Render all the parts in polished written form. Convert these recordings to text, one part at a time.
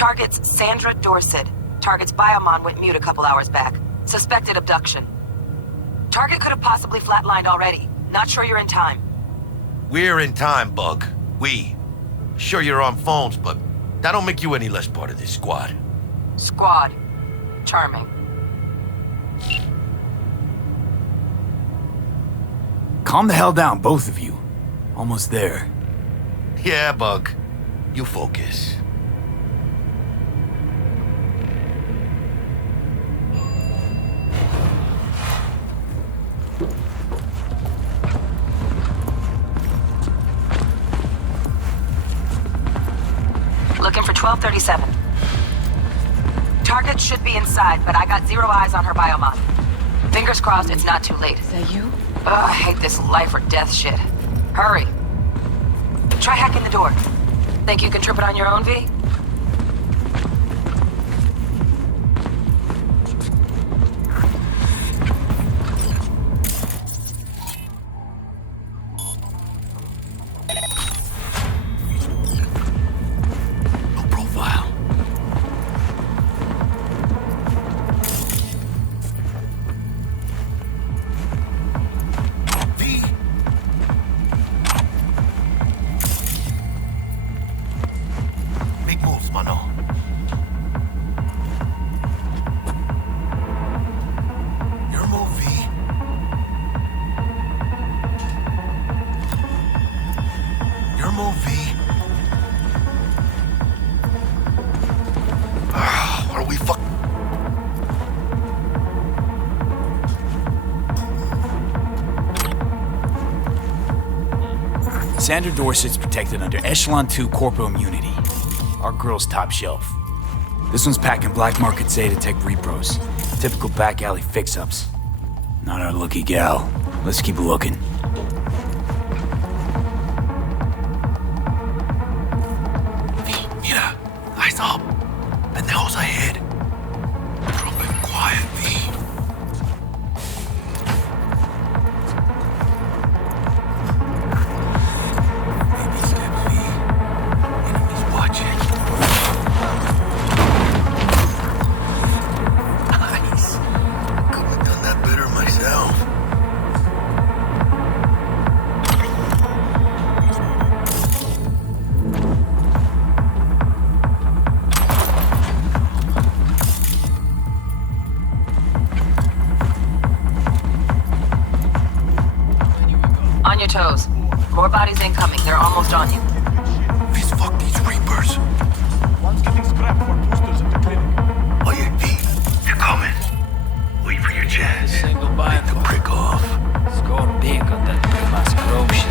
Target's Sandra Dorset. Target's biomon went mute a couple hours back. Suspected abduction. Target could have possibly flatlined already. Not sure you're in time. We're in time, Bug. We. Sure you're on phones, but that don't make you any less part of this squad. Squad. Charming. Calm the hell down, both of you. Almost there. Yeah, Bug. You focus. Looking for 1237. Target should be inside, but I got 0 eyes on her biomon. Fingers crossed it's not too late. Is that you? Ugh, I hate this life or death shit. Hurry. Try hacking the door. Think you can trip it on your own, V? No profile. V. Make moves, mano. Your move, V. Your move, V. What are we fuck? Sandra Dorset's protected under Echelon 2 corporal immunity. Our girl's top shelf. This one's packing black market Zeta Tech repros. Typical back alley fix-ups. Not our lucky gal. Let's keep looking. Mira, eyes up. Pendejos ahead. Dropping quiet, V. Baby steps, V. Enemies watching. Nice. Could have done that better myself. On your toes. More bodies incoming. They're almost on you. Please fuck these Reapers. One's getting scrapped for boosters at the clinic. Oh yeah, V. They're coming. Wait for your chance. Single bind. Take the prick off. Score big on that Primas Grove shit.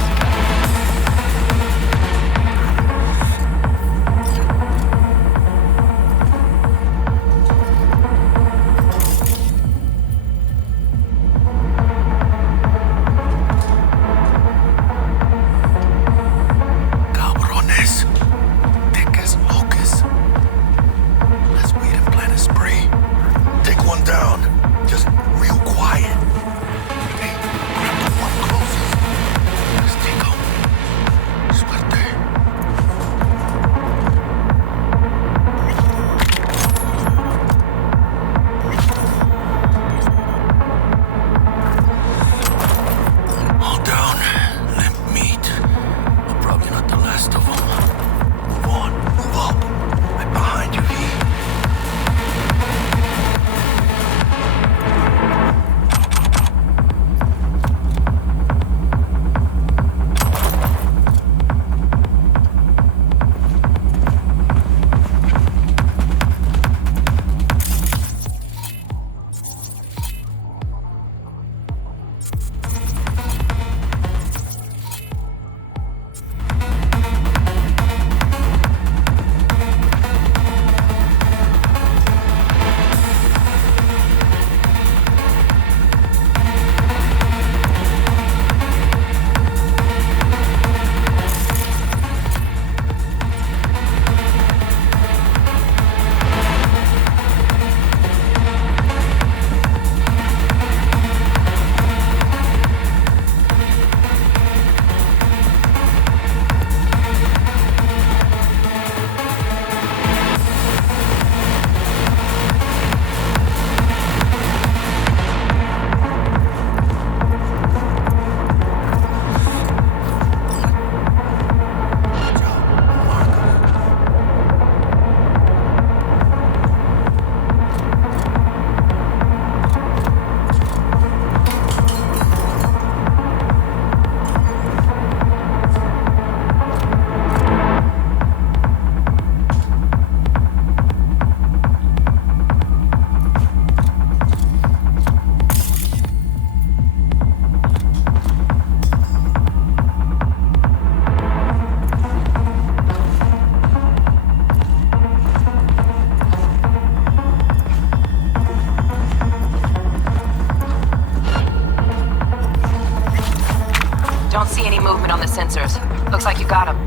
Got him.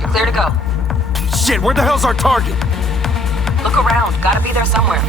You're clear to go. Shit, where the hell's our target? Look around. Gotta be there somewhere.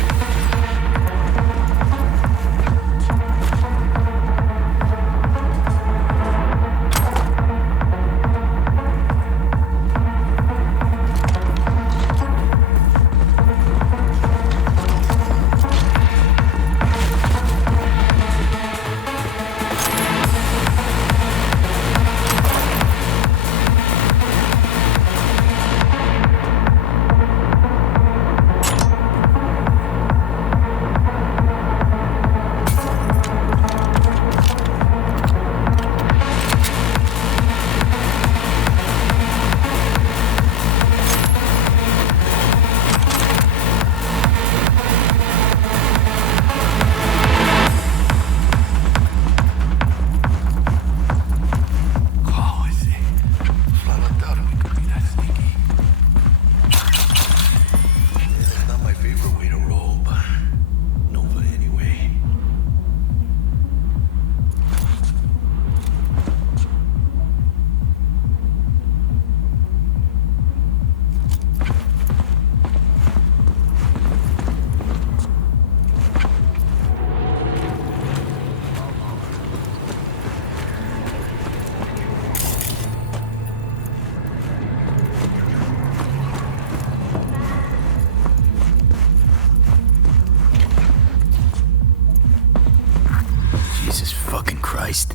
Jesus fucking Christ.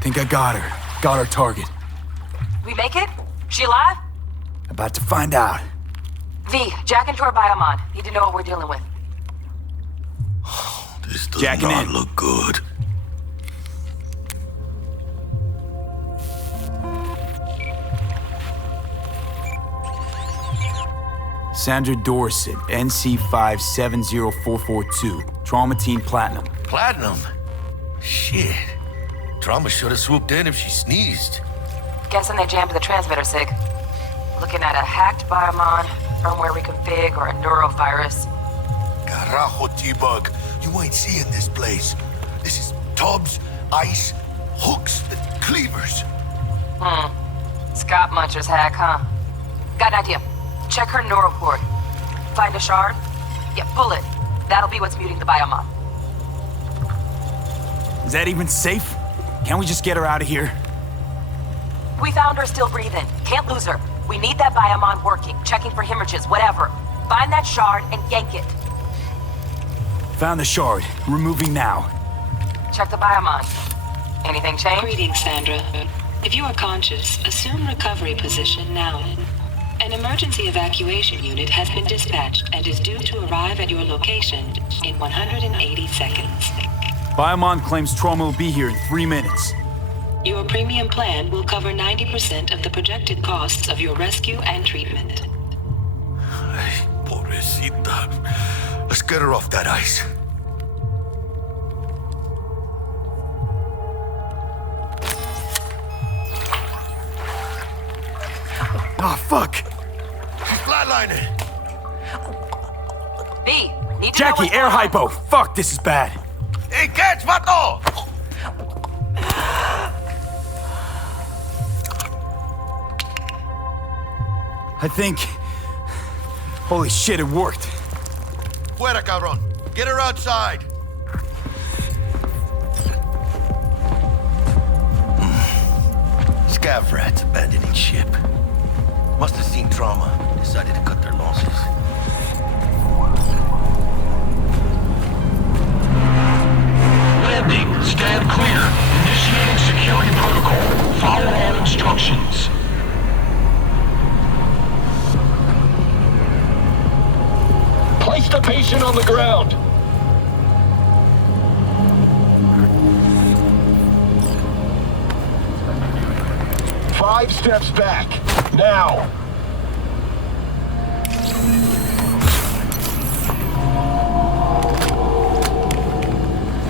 Think I got her. Got our target. We make it? She alive? About to find out. V, jack into her biomon. Need to know what we're dealing with. This does Jacking not in. look good. Sandra Dorset, NC570442. Traumatine Platinum. Platinum? Shit. Trauma should have swooped in if she sneezed. Guessing they jammed the transmitter, Sig. Looking at a hacked biomon, firmware reconfig, or a neurovirus. Carajo, T-Bug. You ain't seeing this place. This is tubs, ice, hooks, and cleavers. Scott Muncher's hack, huh? Got an idea. Check her neural port. Find a shard? Yeah, pull it. That'll be what's muting the biomon. Is that even safe? Can't we just get her out of here? We found her still breathing. Can't lose her. We need that biomon working, checking for hemorrhages, whatever. Find that shard and yank it. Found the shard. Removing now. Check the biomon. Anything change? Greetings, Sandra. If you are conscious, assume recovery position now. An emergency evacuation unit has been dispatched and is due to arrive at your location in 180 seconds. Biomon claims trauma will be here in 3 minutes. Your premium plan will cover 90% of the projected costs of your rescue and treatment. Ay, pobrecita. Let's get her off that ice. Ah, fuck! She's flatlining. B, need to know Jackie, what's air going on. hypo! Fuck, this is bad. Hey, catch, vato! I think... Holy shit, it worked. Fuera, cabrón. Get her outside. Scav rats abandoning ship. Must have seen trauma. Decided to cut their losses. Landing. Stand clear. Initiating security protocol. Follow all instructions. Place the patient on the ground. Five steps back. Now.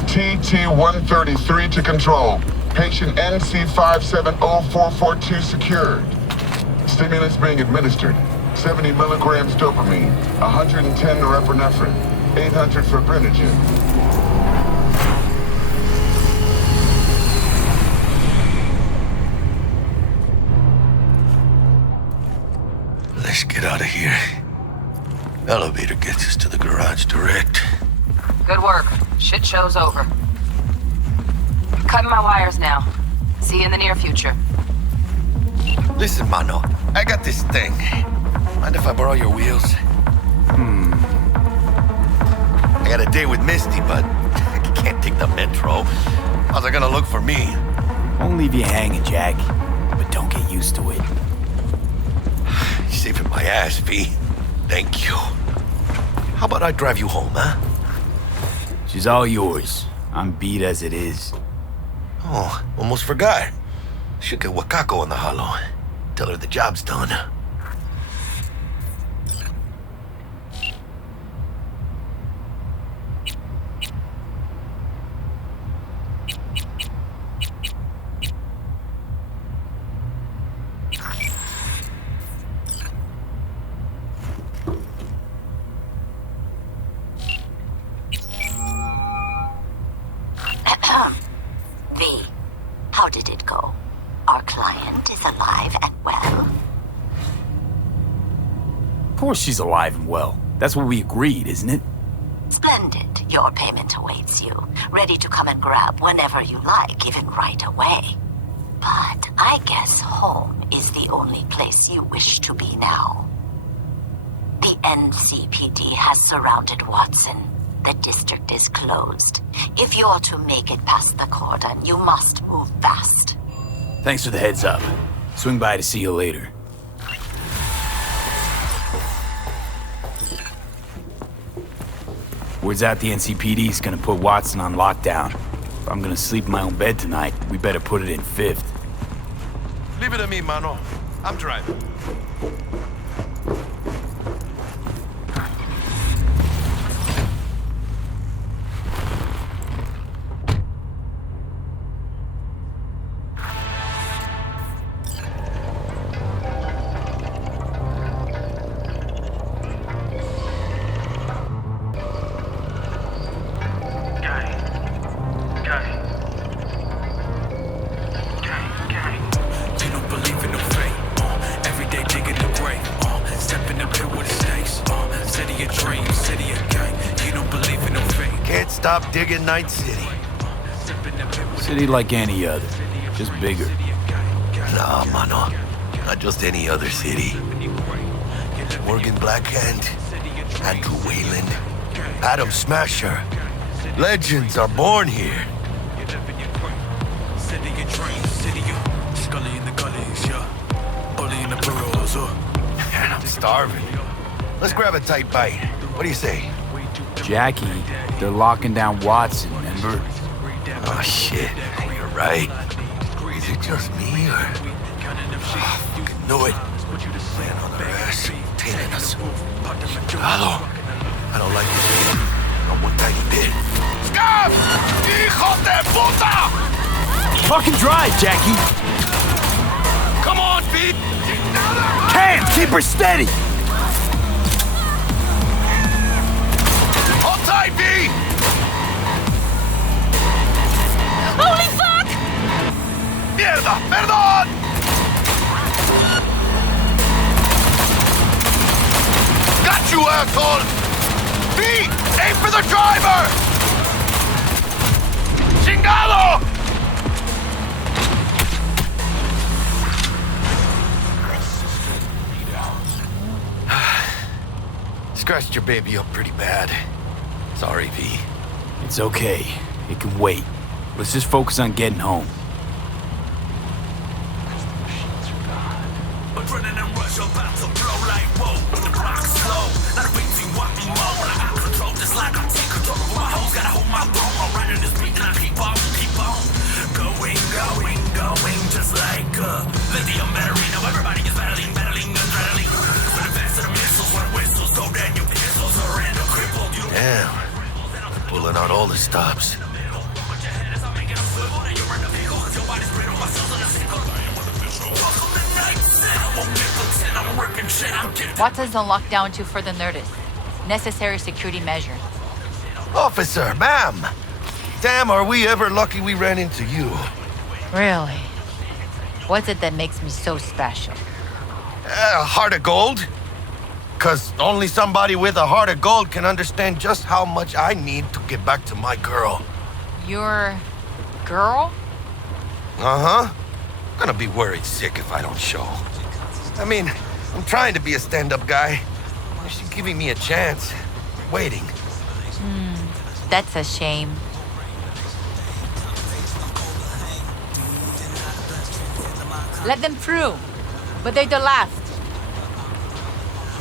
TT-133 to control. Patient NC570442 secured. Stimulants being administered. 70 milligrams dopamine, 110 norepinephrine, 800 fibrinogen. should get out of here. Elevator gets us to the garage direct. Good work. Shit show's over. Cutting my wires now. See you in the near future. Listen, mano. I got this thing. Mind if I borrow your wheels? I got a date with Misty, but I can't take the metro. How's it gonna look for me? Won't leave you hanging, Jack. But don't get used to it. You're saving my ass, V. Thank you. How about I drive you home, huh? She's all yours. I'm beat as it is. Oh, almost forgot. Should get Wakako on the holo. Tell her the job's done. V, how did it go? Our client is alive and well. Of course she's alive and well. That's what we agreed, isn't it? Splendid. Your payment awaits you, ready to come and grab whenever you like, even right away. But I guess home is the only place you wish to be now. The NCPD has surrounded Watson. The district is closed. If you're to make it past the cordon, you must move fast. Thanks for the heads up. Swing by to see you later. Word's out the NCPD's gonna put Watson on lockdown. If I'm gonna sleep in my own bed tonight, we better put it in 5th. Leave it to me, mano. I'm driving. Stop digging Night City. City like any other, just bigger. Nah, mano. Not just any other city. Morgan Blackhand, Andrew Wayland, Adam Smasher. Legends are born here. Man, I'm starving. Let's grab a tight bite. What do you say? Jackie, they're locking down Watson, remember? Oh, shit. You're right. Is it just me, or... Oh, fucking knew it. Man on their ass, tailing us. Hello. I don't like this game. Not one tiny bit. Scab! Hijos de puta! Fucking drive, Jackie! Come on, Pete! Can't! Keep her steady! Hold tight, V! Holy fuck! Mierda! Perdón! Got you, asshole! V! Aim for the driver! Chingado! Scratched your baby up pretty bad. Sorry, V. It's okay. It can wait. Let's just focus on getting home. Damn. Pulling out all the stops. Watson's on lockdown to further notice. Necessary security measure. Officer, ma'am! Damn, are we ever lucky we ran into you. Really? What's it that makes me so special? Heart of gold? Because only somebody with a heart of gold can understand just how much I need to get back to my girl. Your girl? Uh-huh. Gonna be worried sick if I don't show. I mean, I'm trying to be a stand-up guy. She's giving me a chance. Waiting. That's a shame. Let them through. But they're the last.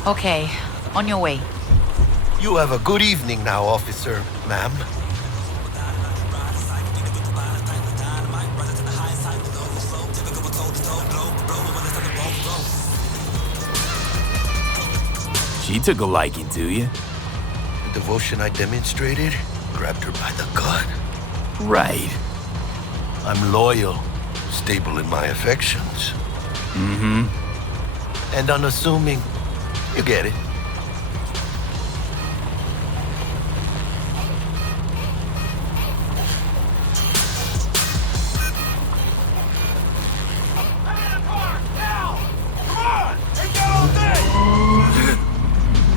Okay, on your way. You have a good evening now, officer, ma'am. She took a liking to you. The devotion I demonstrated grabbed her by the gut. Right. I'm loyal, stable in my affections. Mm-hmm. And unassuming. You get it.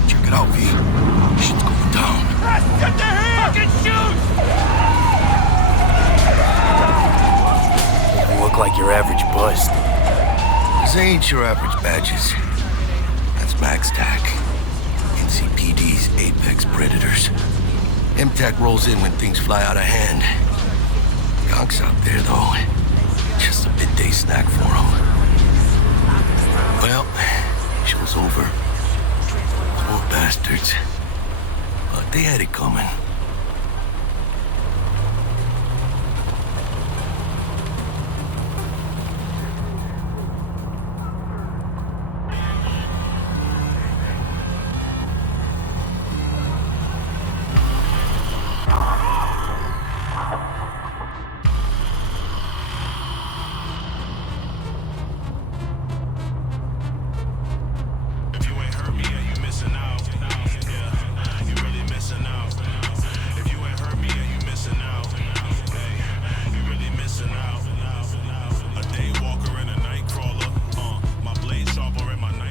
Check it out, V. Shit's going down. Get the here! Fucking shoot! You look like your average bust. These ain't your average badges. That's Max TAC. NCPD's apex predators. MTAC rolls in when things fly out of hand. Yonk's out there, though. Just a midday snack for him. Well, show's over. Poor bastards. But they had it coming.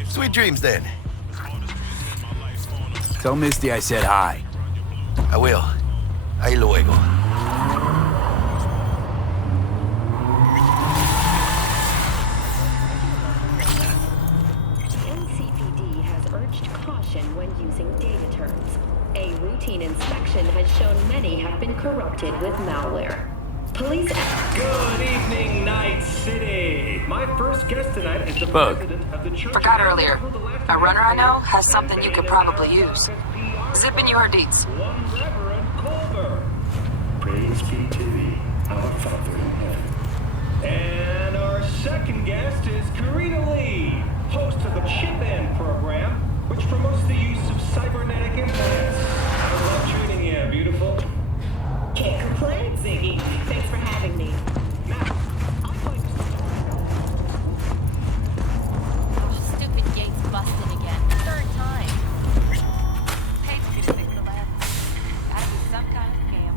Sweet dreams, then. Tell Misty I said hi. I will. Ahí luego. NCPD has urged caution when using data terms. A routine inspection has shown many have been corrupted with malware. Police... Good evening, Night City. My first guest tonight is the Bug. president of the Church... Forgot earlier. A runner I know has something you could probably use. Zip in your deets. One Reverend Culver. Praise be to thee, our Father in heaven. And our second guest is Karina Lee, host of the Chip-In program, which promotes the use of cybernetic implants. I love treating you, beautiful. Can't complain, Ziggy. Thanks for having me. Now, I'd like to... Oh, stupid gate's busted again. Third time. Paid to fix the lab. Gotta be some kind of scam.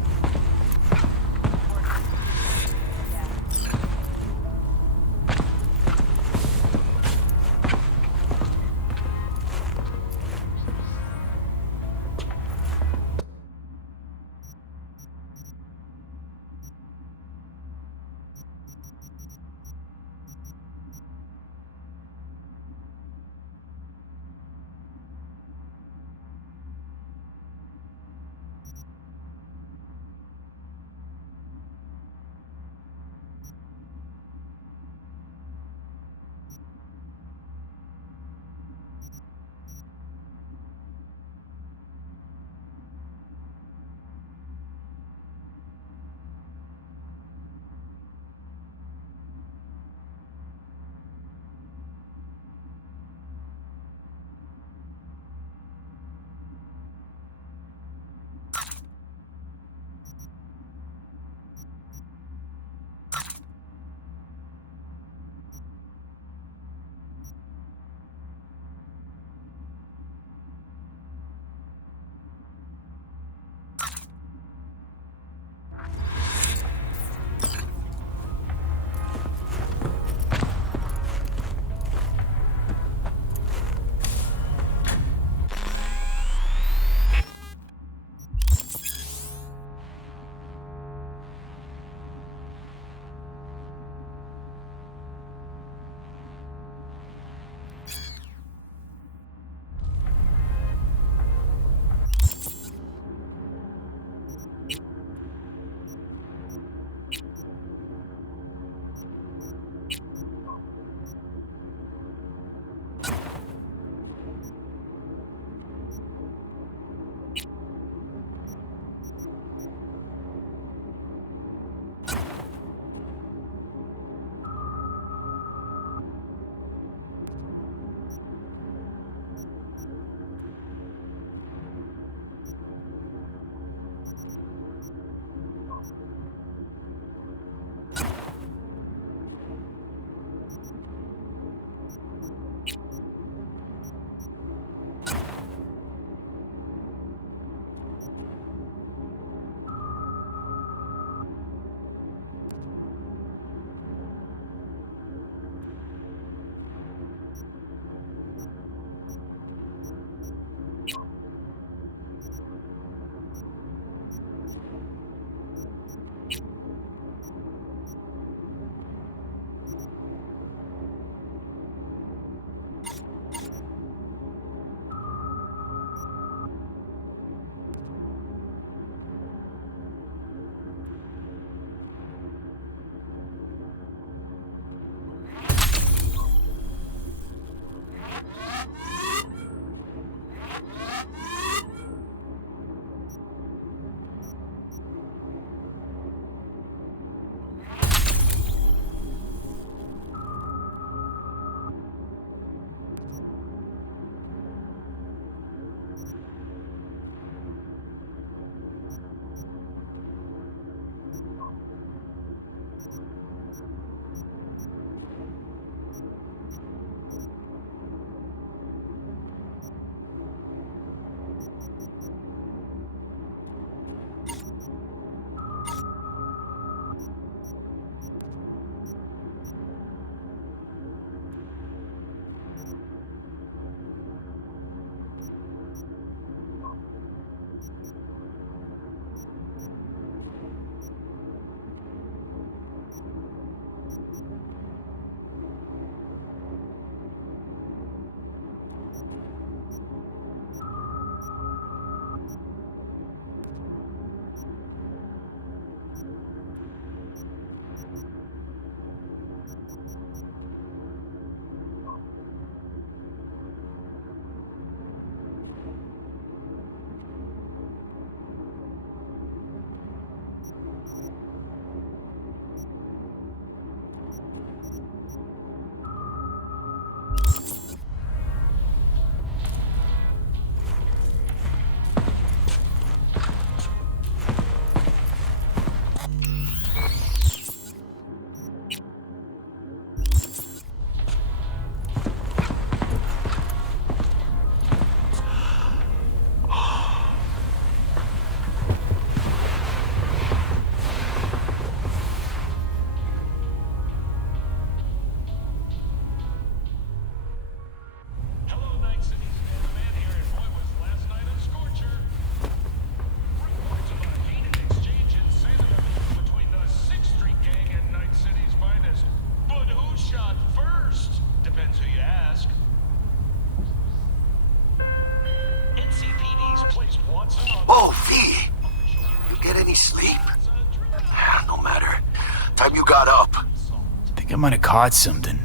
might have caught something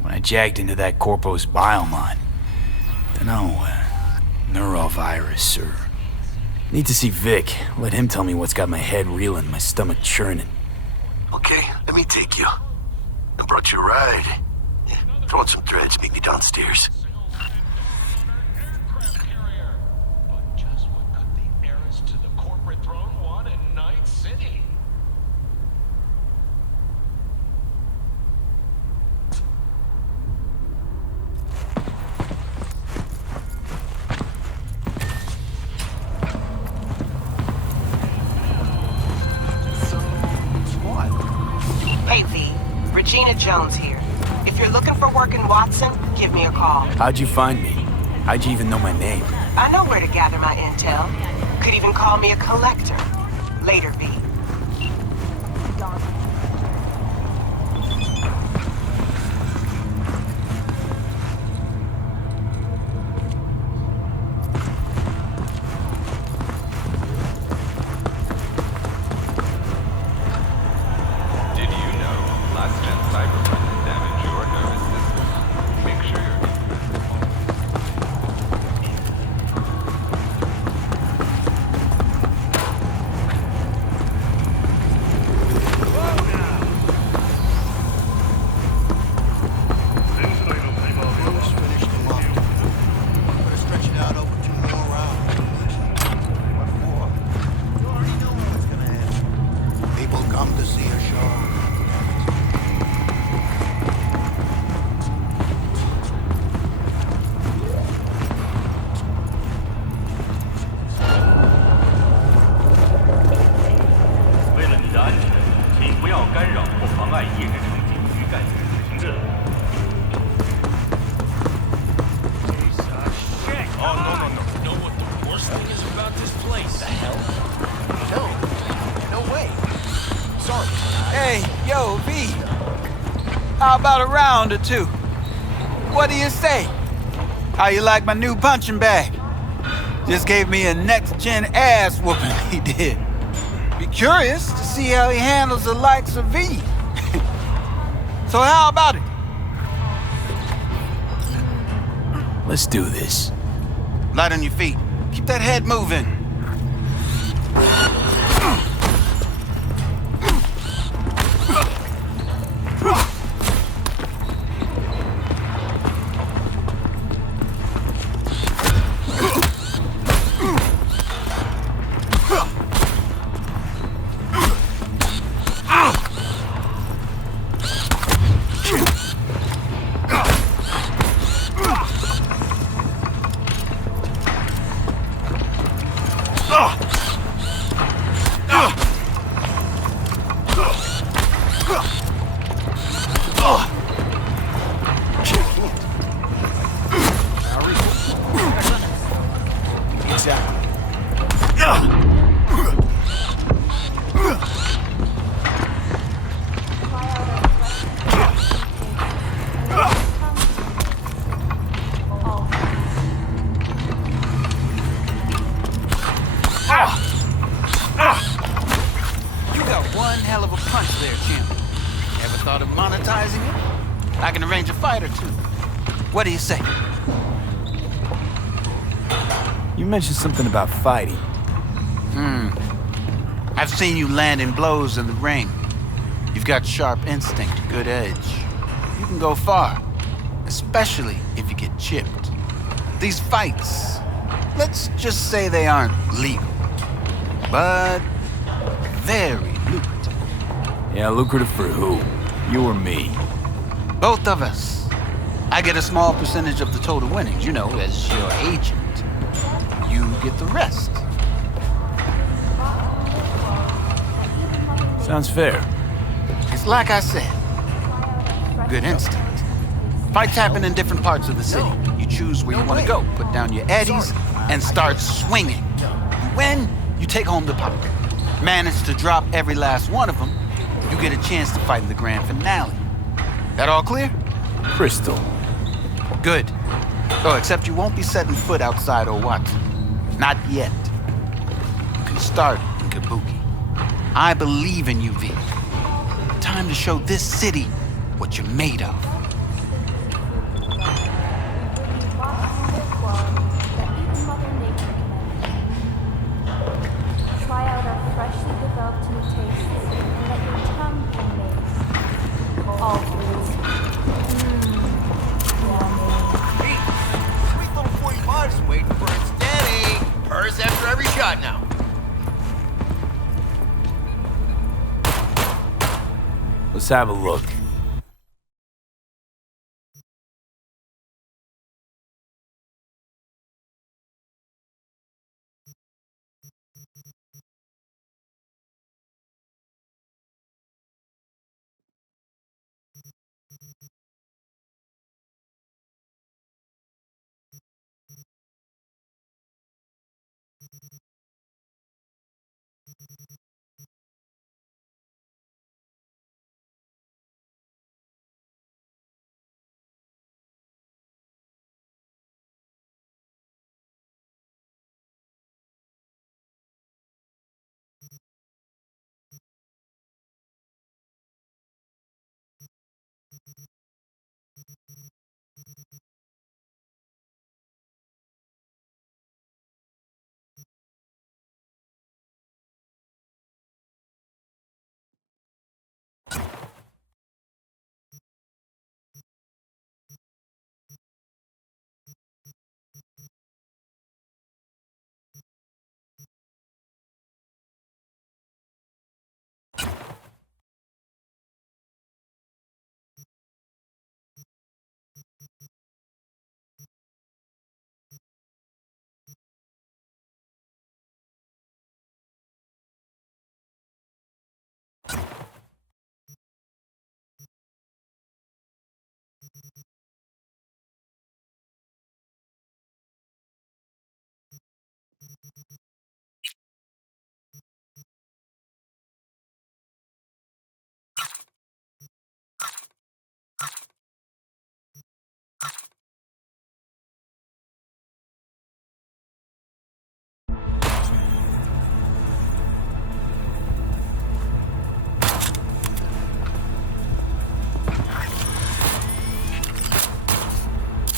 when I jacked into that Corpo's biomon. Dunno, neurovirus or... Need to see Vic. Let him tell me what's got my head reeling, my stomach churning. Okay, let me take you. I brought you a ride. Throw on some threads, meet me downstairs. Hey, V. Regina Jones here. If you're looking for work in Watson, give me a call. How'd you find me? How'd you even know my name? I know where to gather my intel. Could even call me a collector. Later, V. Did you know last gen Cyberpunk can damage your nervous system? Make sure you're... People come to see a show. You know what the worst thing is about this place? The hell? No way. Sorry. Hey, yo, V. How about a round or two? What do you say? How you like my new punching bag? Just gave me a next-gen ass whooping, he did. Be curious to see how he handles the likes of V. So how about it? Let's do this. Light on your feet. Keep that head moving. One hell of a punch there, champ. Ever thought of monetizing it? I can arrange a fight or two. What do you say? You mentioned something about fighting. I've seen you landing blows in the ring. You've got sharp instinct, good edge. You can go far, especially if you get chipped. These fights, let's just say they aren't legal, but very lucrative. Yeah, lucrative for who? You or me? Both of us. I get a small percentage of the total winnings, you know, as your agent. You get the rest. Sounds fair. It's like I said. Good instinct. Fights happen in different parts of the city. You choose where you want to go, put down your eddies, and start swinging. You win, you take home the pot. Manage to drop every last one of them, you get a chance to fight in the grand finale. That all clear? Crystal. Good. Oh, except you won't be setting foot outside Watson. Not yet. You can start in Kabuki. I believe in you, V. Time to show this city what what you're made of. Try out our freshly developed new tastes and let your tongue be amazed. All foods. Yummy. Hey, sweet little 45's waiting for its daddy. Hers after every shot now. Let's have a look.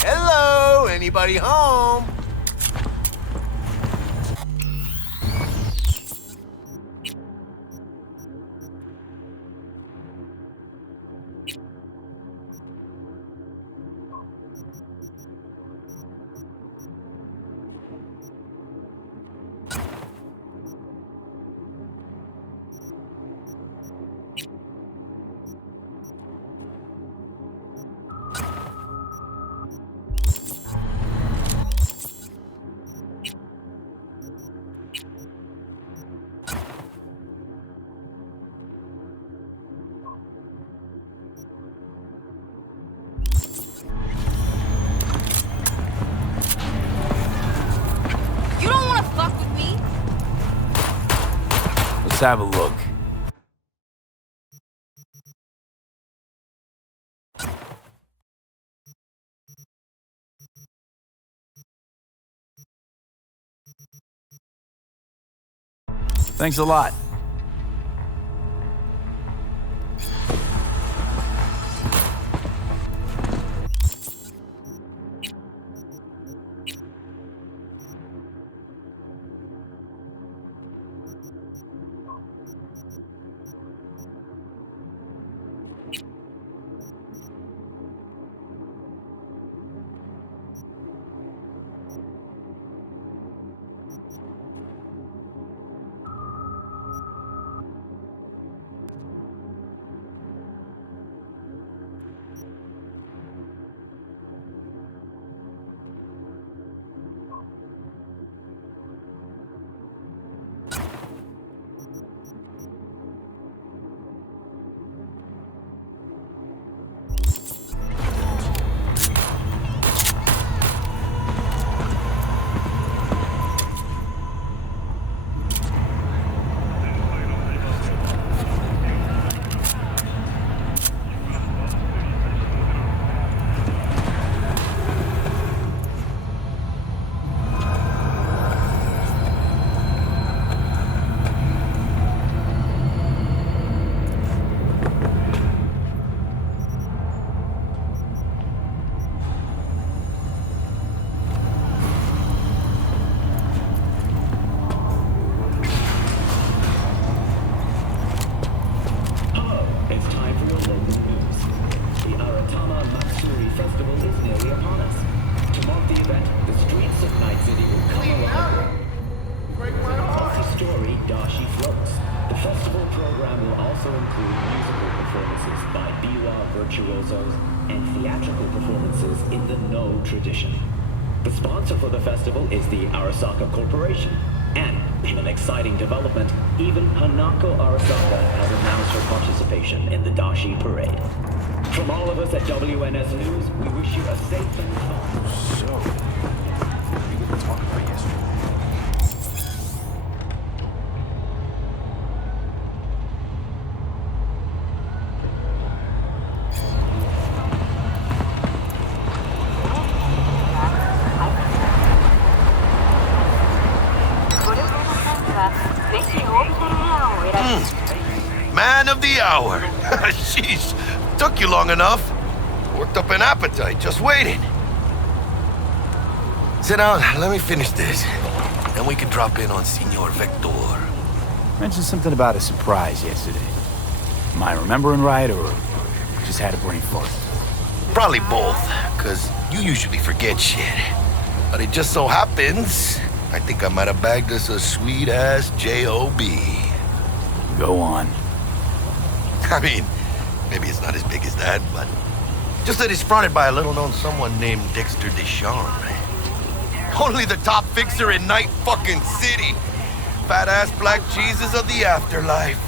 Hello, anybody home? You don't want to fuck with me? Let's have a look. Thanks a lot. program will also include musical performances by biwa virtuosos and theatrical performances in the No tradition. The sponsor for the festival is the Arasaka Corporation. And, in an exciting development, even Hanako Arasaka has announced her participation in the Dashi Parade. From all of us at WNS News, we wish you a safe and fun. So, we were talking about yesterday. Man of the hour. Sheesh, took you long enough. Worked up an appetite, just waiting. Sit down, let me finish this. Then we can drop in on Senor Vector. Mentioned something about a surprise yesterday. Am I remembering right, or just had a brain fart? Probably both, because you usually forget shit. But it just so happens, I think I might have bagged us a sweet-ass J.O.B. Go on. I mean, maybe it's not as big as that, but just that it's fronted by a little-known someone named Dexter Deshawn. Only the top fixer in Night fucking City. Fat-ass black Jesus of the afterlife.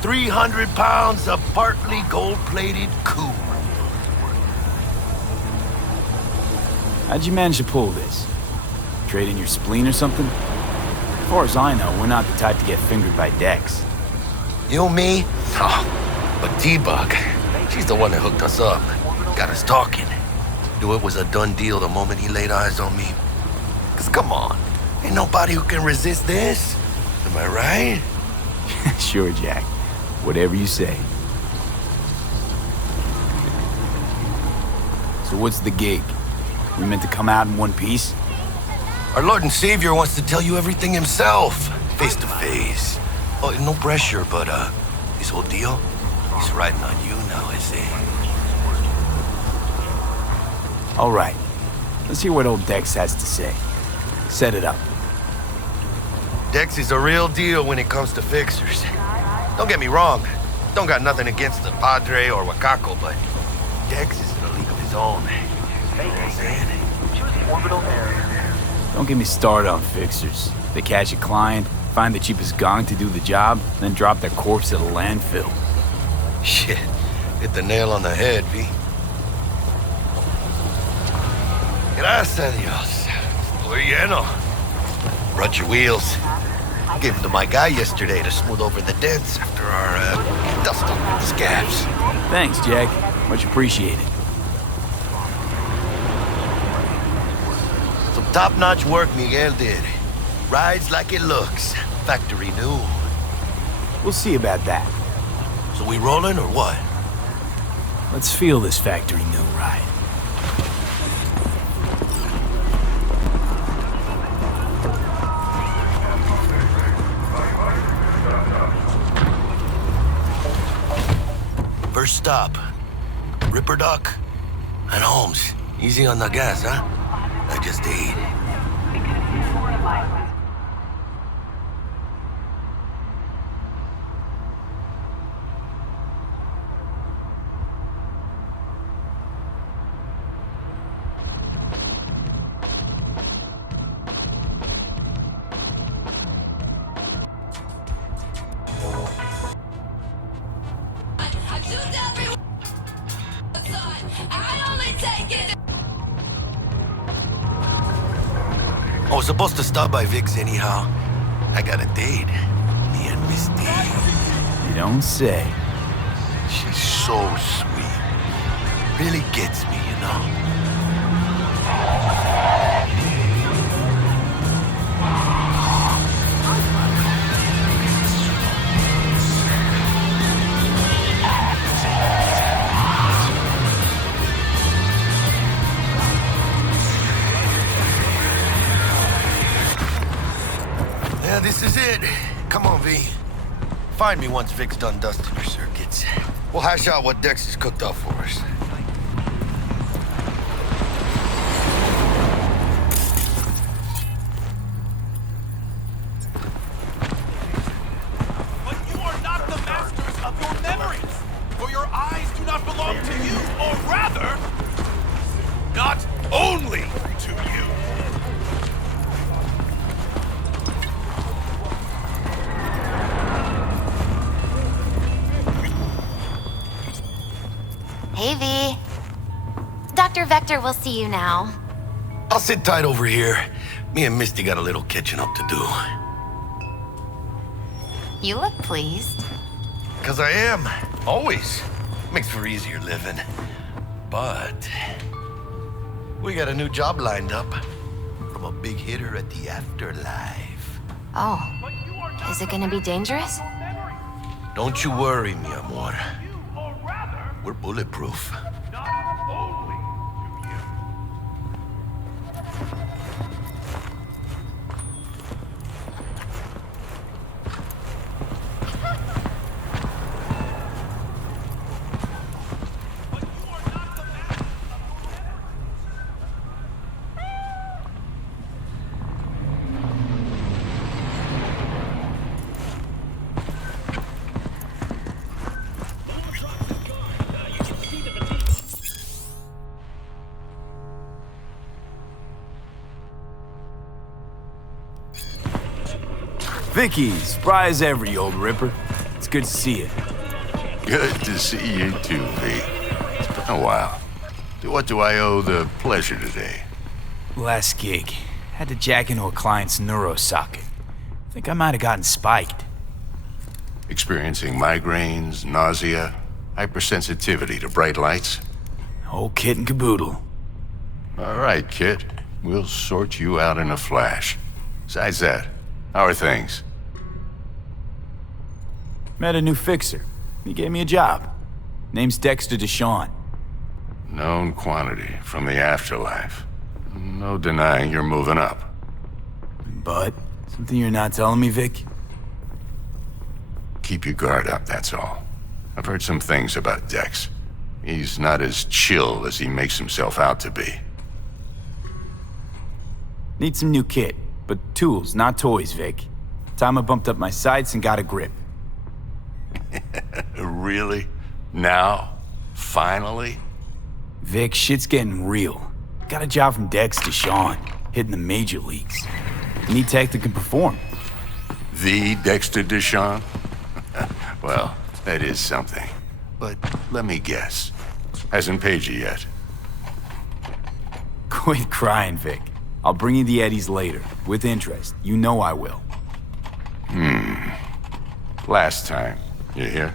300 pounds of partly gold-plated coup. How'd you manage to pull this? Trade in your spleen or something? As far as I know, we're not the type to get fingered by Dex. You, me? Oh, but T-Bug, she's the one that hooked us up. Got us talking. Knew it was a done deal the moment he laid eyes on me. Cause come on, ain't nobody who can resist this. Am I right? Sure, Jack. Whatever you say. So what's the gig? We meant to come out in one piece? Our Lord and Savior wants to tell you everything himself, face to face. Oh, no pressure, but this whole deal, he's riding on you now, I say. All right. Let's hear what old Dex has to say. Set it up. Dex is a real deal when it comes to fixers. Don't get me wrong, don't got nothing against the Padre or Wakako, but Dex is in a league of his own. You know what I'm saying? Choose orbital area. Don't get me started on fixers. They catch a client, find the cheapest gong to do the job, then drop their corpse at a landfill. Shit, hit the nail on the head, V. Gracias a Dios. Estoy lleno. Brought your wheels. Gave them to my guy yesterday to smooth over the dents after our dust up the scabs. Thanks, Jack. Much appreciated. Some top-notch work Miguel did. Rides like it looks. Factory new. We'll see about that. So we rolling or what? Let's feel this factory new ride. First stop, Ripperdock and Holmes. Easy on the gas, huh? I just ate. I was supposed to stop by Vic's anyhow. I got a date. Me and Misty. You don't say. She's so sweet. Really gets me, you know? Yeah, this is it. Come on, V. Find me once Vic's done dusting her circuits. We'll hash out what Dex has cooked up for us. But you are not the Dr. Vector will see you now. I'll sit tight over here. Me and Misty got a little catching up to do. You look pleased. 'Cause I am. Always. Makes for easier living. But we got a new job lined up from a big hitter at the afterlife. Oh. Is it gonna be dangerous? Don't you worry, mi amor. We're bulletproof. Vicky, spry as ever, you old ripper. It's good to see you. Good to see you too, V. It's been a while. To what do I owe the pleasure today? Last gig. Had to jack into a client's neuro socket. Think I might have gotten spiked. Experiencing migraines, nausea, hypersensitivity to bright lights? Whole kit and caboodle. All right, kid. We'll sort you out in a flash. Besides that, how are things? Met a new fixer. He gave me a job. Name's Dexter Deshawn. Known quantity from the afterlife. No denying you're moving up. But, something you're not telling me, Vic? Keep your guard up, that's all. I've heard some things about Dex. He's not as chill as he makes himself out to be. Need some new kit, but tools, not toys, Vic. Time I bumped up my sights and got a grip. Really? Now? Finally? Vic, shit's getting real. Got a job from Dex Deshawn, hitting the major leagues. Need tech that can perform. The Dexter Deshawn? Well, that is something. But let me guess. Hasn't paid you yet. Quit crying, Vic. I'll bring you the eddies later, with interest. You know I will. Last time. You hear?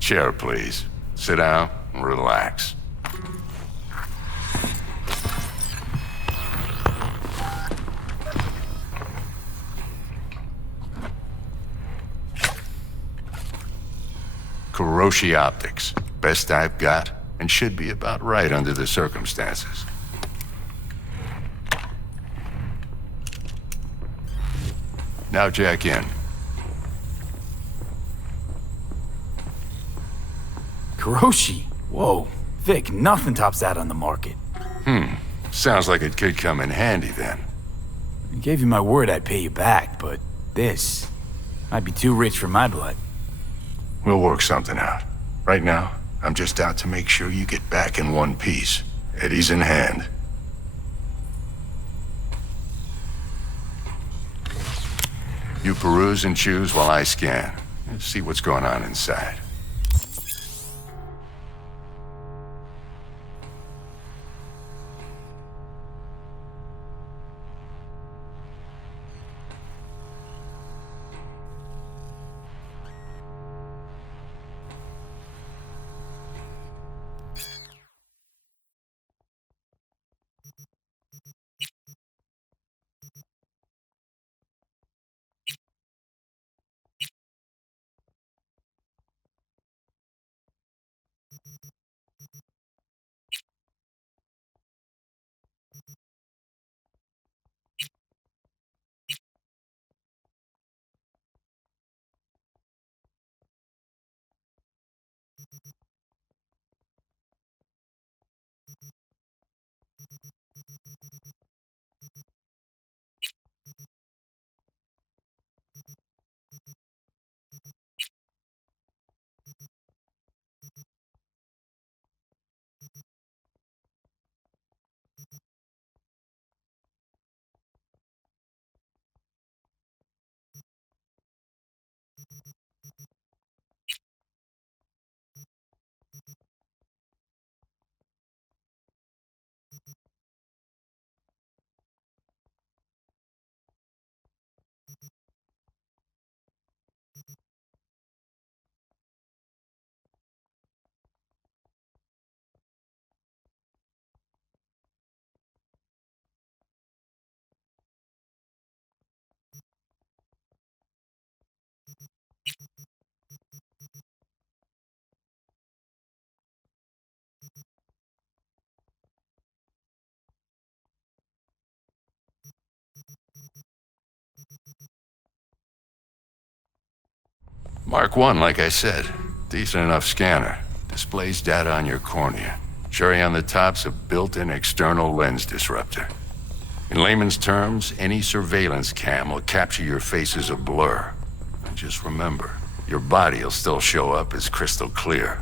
Chair, please. Sit down and relax. Kuroshi Optics. Best I've got, and should be about right under the circumstances. Now jack in. Kuroshi? Whoa. Vic, nothing tops that on the market. Sounds like it could come in handy then. I gave you my word I'd pay you back, but this might be too rich for my blood. We'll work something out. Right now, I'm just out to make sure you get back in one piece. Eddie's in hand. You peruse and choose while I scan. Let's see what's going on inside. Mark 1, like I said. Decent enough scanner. Displays data on your cornea. Cherry on the top's a built-in external lens disruptor. In layman's terms, any surveillance cam will capture your face as a blur. And just remember, your body will still show up as crystal clear.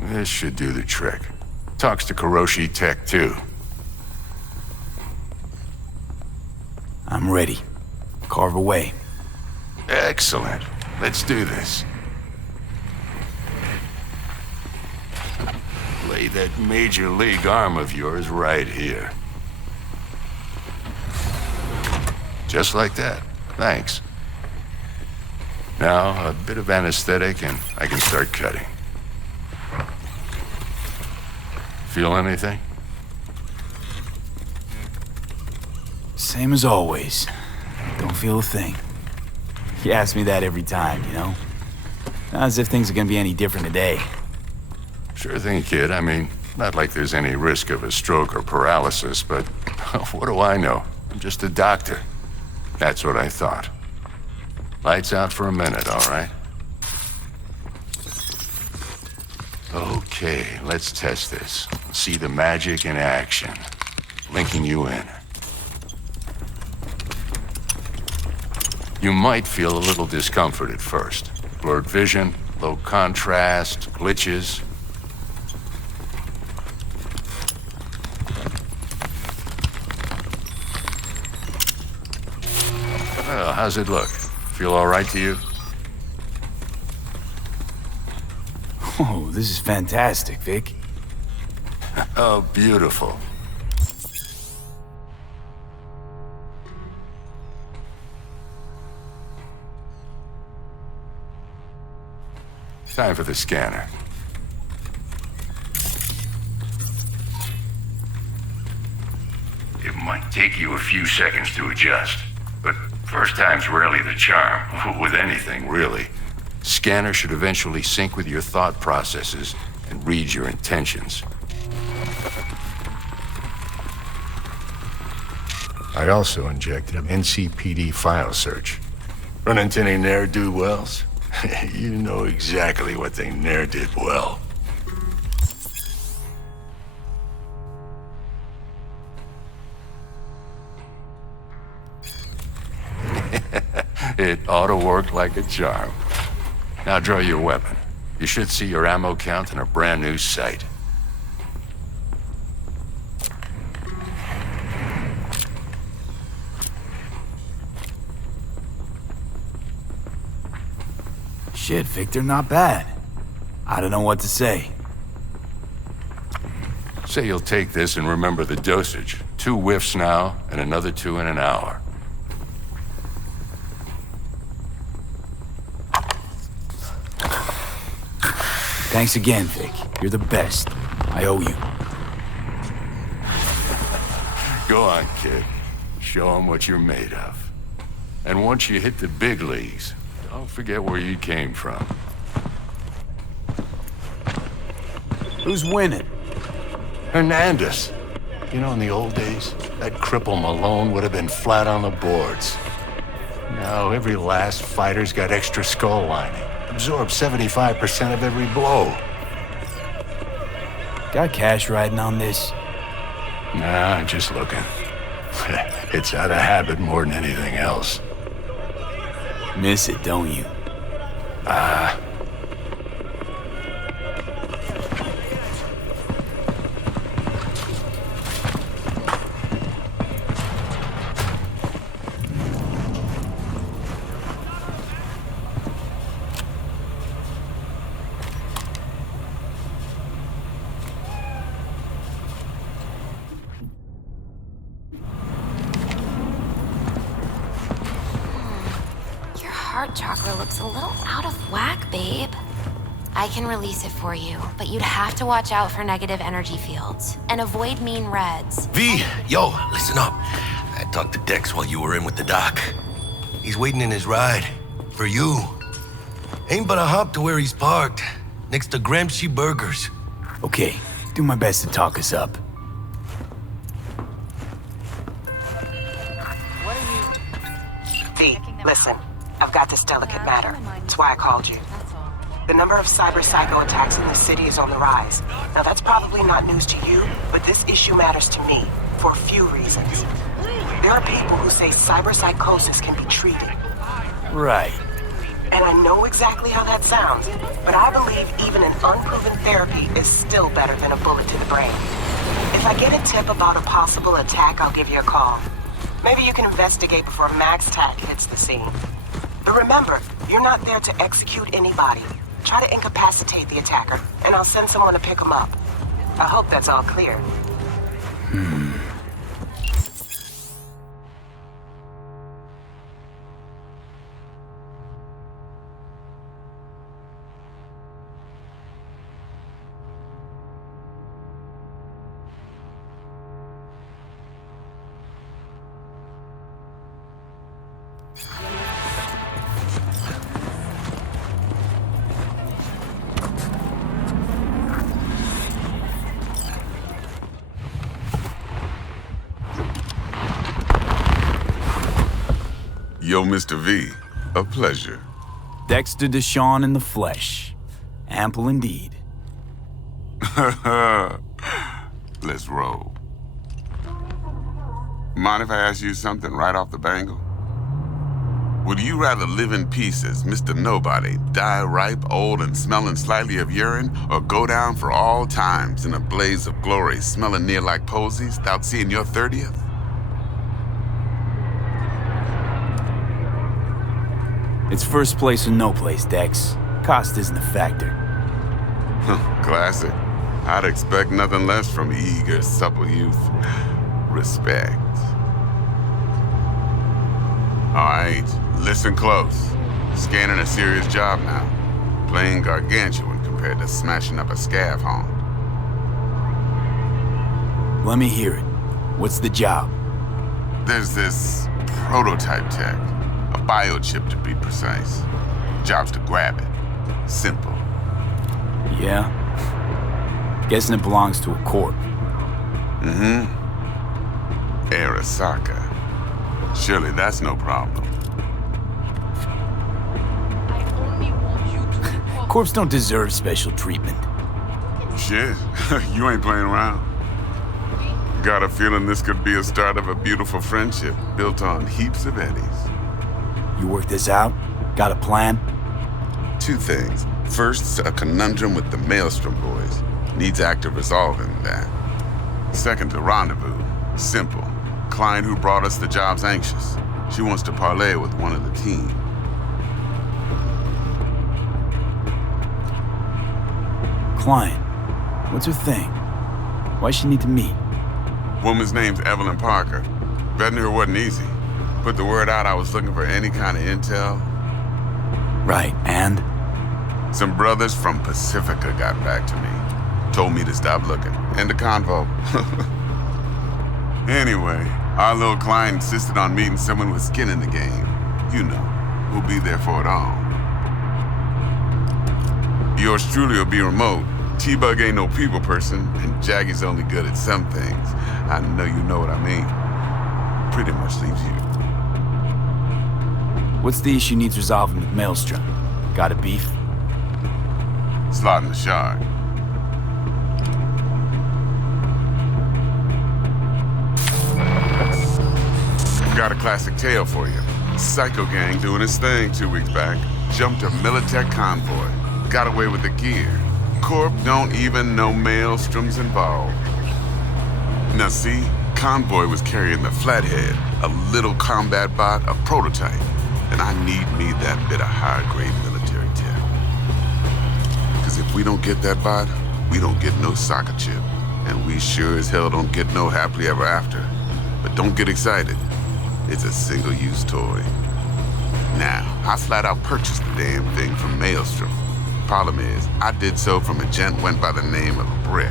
This should do the trick. Talks to Kuroshi Tech, too. I'm ready. Carve away. Excellent. Let's do this. Lay that major league arm of yours right here. Just like that. Thanks. Now, a bit of anesthetic and I can start cutting. Feel anything? Same as always. Don't feel a thing. You ask me that every time, you know? Not as if things are gonna be any different today. Sure thing, kid. I mean, not like there's any risk of a stroke or paralysis, but what do I know? I'm just a doctor. That's what I thought. Lights out for a minute, all right? Okay, let's test this. See the magic in action. Linking you in. You might feel a little discomfort at first. Blurred vision, low contrast, glitches. Well, how's it look? Feel all right to you? Oh, this is fantastic, Vic. Oh, beautiful. Time for the scanner. It might take you a few seconds to adjust, but first time's rarely the charm, with anything, really. Scanner should eventually sync with your thought processes and read your intentions. I also injected an NCPD file search. Run into any ne'er-do-wells? You know exactly what they ne'er did well. It ought to work like a charm. Now draw your weapon. You should see your ammo count in a brand new sight. Shit, Victor, not bad. I don't know what to say. Say you'll take this and remember the dosage. 2 whiffs now, and another 2 in an hour. Thanks again, Vic. You're the best. I owe you. Go on, kid. Show them what you're made of. And once you hit the big leagues, don't forget where you came from. Who's winning? Hernandez. You know, in the old days, that cripple Malone would have been flat on the boards. Now, every last fighter's got extra skull lining. Absorbs 75% of every blow. Got cash riding on this? Nah, I'm just looking. It's out of habit more than anything else. Miss it, don't you? Heart chakra looks a little out of whack, babe. I can release it for you, but you'd have to watch out for negative energy fields and avoid mean reds. V, yo, listen up. I talked to Dex while you were in with the doc. He's waiting in his ride. For you. Ain't but a hop to where he's parked. Next to Gramsci Burgers. Okay, do my best to talk us up. V, listen. I've got this delicate matter. That's why I called you. The number of cyber psycho attacks in the city is on the rise. Now that's probably not news to you, but this issue matters to me for a few reasons. There are people who say cyber psychosis can be treated. Right. And I know exactly how that sounds, but I believe even an unproven therapy is still better than a bullet to the brain. If I get a tip about a possible attack, I'll give you a call. Maybe you can investigate before MaxTac hits the scene. But remember, you're not there to execute anybody. Try to incapacitate the attacker, and I'll send someone to pick him up. I hope that's all clear. Yo, Mr. V, a pleasure. Dexter Deshawn in the flesh. Ample indeed. Let's roll. Mind if I ask you something right off the bangle? Would you rather live in peace as Mr. Nobody, die ripe, old, and smelling slightly of urine, or go down for all times in a blaze of glory, smelling near like posies, without seeing your 30th? It's first place or no place, Dex. Cost isn't a factor. Classic. I'd expect nothing less from eager, supple youth. Respect. All right, listen close. Scanning a serious job now. Playing gargantuan compared to smashing up a scav haunt. Let me hear it. What's the job? There's this prototype tech. A biochip, to be precise. Job's to grab it. Simple. Yeah? Guessing it belongs to a corp. Mm-hmm. Arasaka. Surely that's no problem. Corps don't deserve special treatment. Shit, you ain't playing around. Got a feeling this could be a start of a beautiful friendship built on heaps of eddies. You work this out? Got a plan? Two things. First, a conundrum with the Maelstrom boys. Needs active resolving that. Second, a rendezvous. Simple. Client who brought us the job's anxious. She wants to parlay with one of the team. Client? What's her thing? Why's she need to meet? Woman's name's Evelyn Parker. Betting her wasn't easy. Put the word out I was looking for any kind of intel. Right, and? Some brothers from Pacifica got back to me. Told me to stop looking. End of convo. Anyway, our little client insisted on meeting someone with skin in the game. You know, who'll be there for it all. Yours truly will be remote. T-Bug ain't no people person, and Jaggy's only good at some things. I know you know what I mean. Pretty much leaves you. What's the issue needs resolving with Maelstrom? Got a beef? Slotting the shard. Got a classic tale for you. Psycho gang doing his thing 2 weeks back. Jumped a Militech convoy. Got away with the gear. Corp don't even know Maelstrom's involved. Now see, convoy was carrying the Flathead, a little combat bot, a prototype. And I need me that bit of high-grade military tech. Because if we don't get that bot, we don't get no soccer chip. And we sure as hell don't get no happily ever after. But don't get excited. It's a single-use toy. Now, I flat out purchased the damn thing from Maelstrom. Problem is, I did so from a gent went by the name of Brick.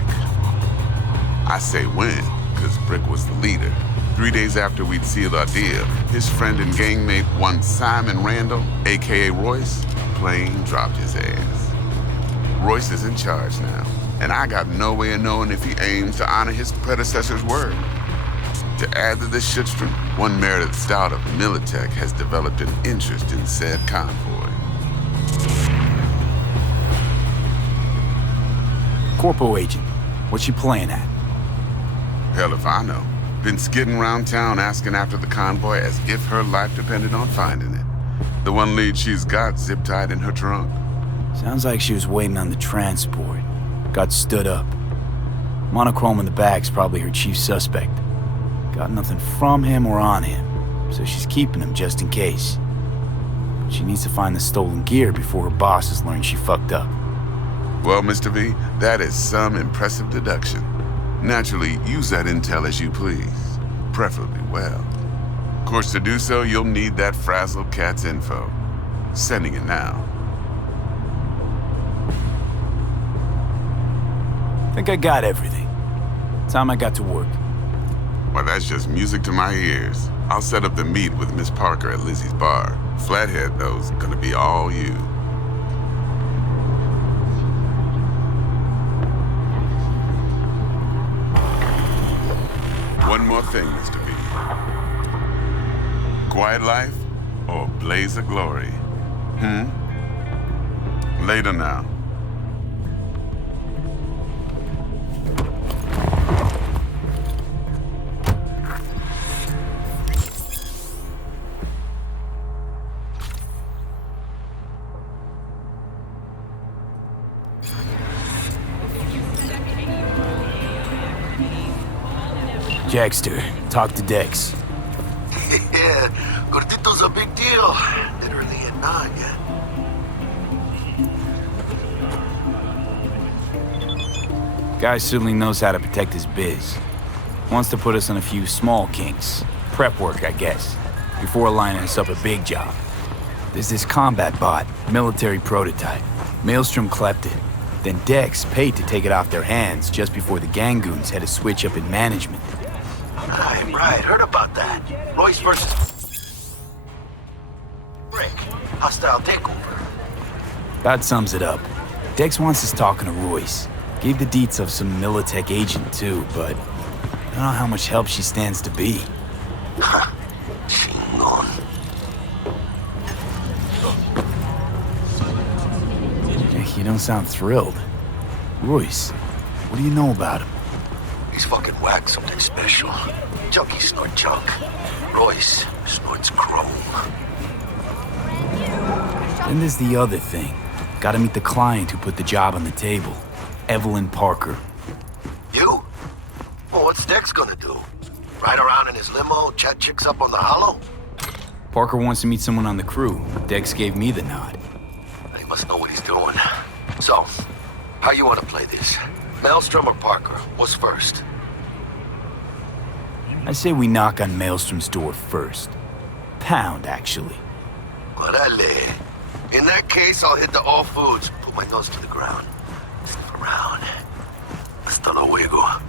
I say when, because Brick was the leader. 3 days after we'd sealed our deal, his friend and gangmate, one Simon Randall, a.k.a. Royce, plain dropped his ass. Royce is in charge now, and I got no way of knowing if he aims to honor his predecessor's word. To add to this shitstrom, one Meredith Stout of Militech has developed an interest in said convoy. Corpo agent, what's she playing at? Hell if I know. Been skidding around town asking after the convoy as if her life depended on finding it. The one lead she's got zip-tied in her trunk. Sounds like she was waiting on the transport. Got stood up. Monochrome in the back's probably her chief suspect. Got nothing from him or on him, so she's keeping him just in case. But she needs to find the stolen gear before her bosses learn she fucked up. Well, Mr. V, that is some impressive deduction. Naturally, use that intel as you please, preferably well. Of course, to do so, you'll need that frazzled cat's info. Sending it now. Think I got everything. Time I got to work. Well, that's just music to my ears. I'll set up the meet with Miss Parker at Lizzie's bar. Flathead, though's gonna be all you. One more thing, Mr. V. Quiet life or blaze of glory? Later now. Jackster, talk to Dex. Yeah, Gordito's a big deal. Literally a nugget. Guy certainly knows how to protect his biz. Wants to put us on a few small kinks. Prep work, I guess. Before lining us up a big job. There's this combat bot, military prototype. Maelstrom clept it. Then Dex paid to take it off their hands just before the Gangoons had a switch up in management. Right, heard about that. Royce versus Rick. Hostile takeover. That sums it up. Dex wants us talking to Royce. Gave the deets of some Militech agent too, but I don't know how much help she stands to be. Chingon. You don't sound thrilled. Royce, what do you know about him? He's fucking whack, something special. Junkies snort junk. Royce snorts chrome. Then there's the other thing. Gotta meet the client who put the job on the table. Evelyn Parker. You? Well, what's Dex gonna do? Ride around in his limo, chat chicks up on the hollow? Parker wants to meet someone on the crew. Dex gave me the nod. He must know what he's doing. So, how you want to play this? Maelstrom or Parker? What's first? I say we knock on Maelstrom's door first. Pound, actually. Orale. In that case, I'll hit the all foods, put my nose to the ground. Sniff around. Hasta luego.